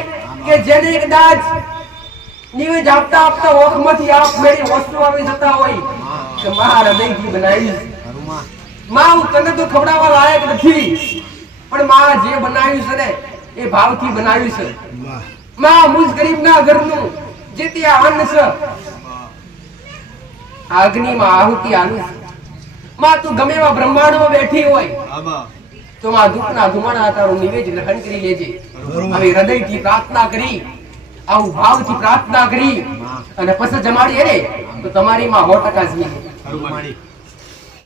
કે જેને કદાચ નિવેદ આપતા આપતા ઓખમાંથી આપ મેળી વસ્તુ આવી જતા હોય કે મારા હૃદયથી બનાવી, માં હું તને તો ખવડાવવા લાયક નથી, પણ માં જે બનાવ્યું છે ને એ ભાવથી બનાવ્યું છે. માં મુજ ગરીબના ઘરનું જે તે અન્ન છે, અગ્નિમાં આહુતિ આલું છે. માં તું ગમે એવા બ્રહ્માંડમાં બેઠી હોય તો માં દુઃખના ધુમાડા તારું નિવેદ ગ્રહણ કરી લેજે. આવી હૃદયથી પ્રાર્થના કરી, આવું ભાવથી પ્રાર્થના કરી અને પછી જમાડી તો તમારી માં 100% જમી.